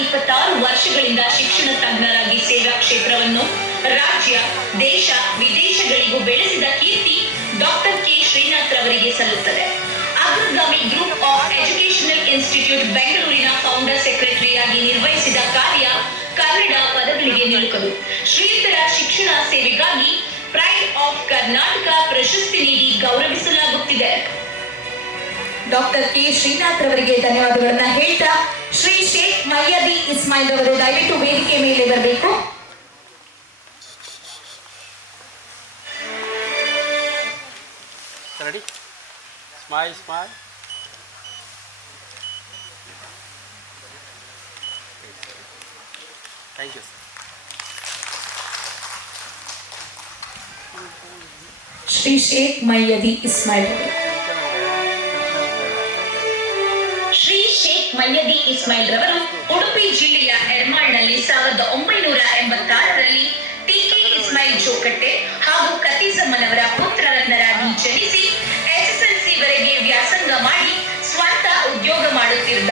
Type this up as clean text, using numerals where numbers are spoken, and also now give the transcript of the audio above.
26 ವರ್ಷಗಳಿಂದ ಶಿಕ್ಷಣ ತಜ್ಞರಾಗಿ ಸೇವಾ ಕ್ಷೇತ್ರವನ್ನು ರಾಜ್ಯ, ದೇಶ, ವಿದೇಶಗಳಿಗೂ ಬೆಳೆಸಿದ ಕೀರ್ತಿ ಡಾಕ್ಟರ್ ಕೆ ಶ್ರೀನಾಥ್ ರವರಿಗೆ ಸಲ್ಲುತ್ತದೆ. ಅಗ್ರಗಾಮಿ ಗ್ರೂಪ್ ಆಫ್ ಎಜುಕೇಶನಲ್ ಇನ್ಸ್ಟಿಟ್ಯೂಟ್ ಬೆಂಗಳೂರಿನ ಫೌಂಡರ್ ಸೆಕ್ರೆಟರಿಯಾಗಿ ನಿರ್ವಹಿಸಿದ ಕಾರ್ಯ ಕನ್ನಡ ಪದಗಳಿಗೆ ನಿಲುಕಲು. ಶ್ರೀಯುತರ ಶಿಕ್ಷಣ ಸೇವೆಗಾಗಿ ಪ್ರೈಡ್ ಆಫ್ ಕರ್ನಾಟಕ ಪ್ರಶಸ್ತಿ ನೀಡಿ ಗೌರವಿಸಲಾಗುತ್ತಿದೆ. ಡಾಕ್ಟರ್ ಕೆ ಶ್ರೀನಾಥ್ ರವರಿಗೆ ಧನ್ಯವಾದಗಳನ್ನ ಹೇಳ್ತಾ ಶ್ರೀ ಶೇಖ್ ಮಯ್ಯದಿ ಇಸ್ಮಾಯಿಲ್ ಅವರು ದಯವಿಟ್ಟು ವೇದಿಕೆ ಮೇಲೆ ಬರಬೇಕು. Ready? Smile, smile. Thank you. Shri Sheikh ಮಯ್ಯದಿ Ismail. Shri Sheikh ಮಯ್ಯದಿ Ismail ರವರು ಉಡುಪಿ ಜಿಲ್ಲೆಯ ಎರ್ಮಾಳ್ನಲ್ಲಿ 1986ರಲ್ಲಿ ಟಿ.ಕೆ. ಇಸ್ಮಾಯಿಲ್ ಜೋಕಟ್ಟೆ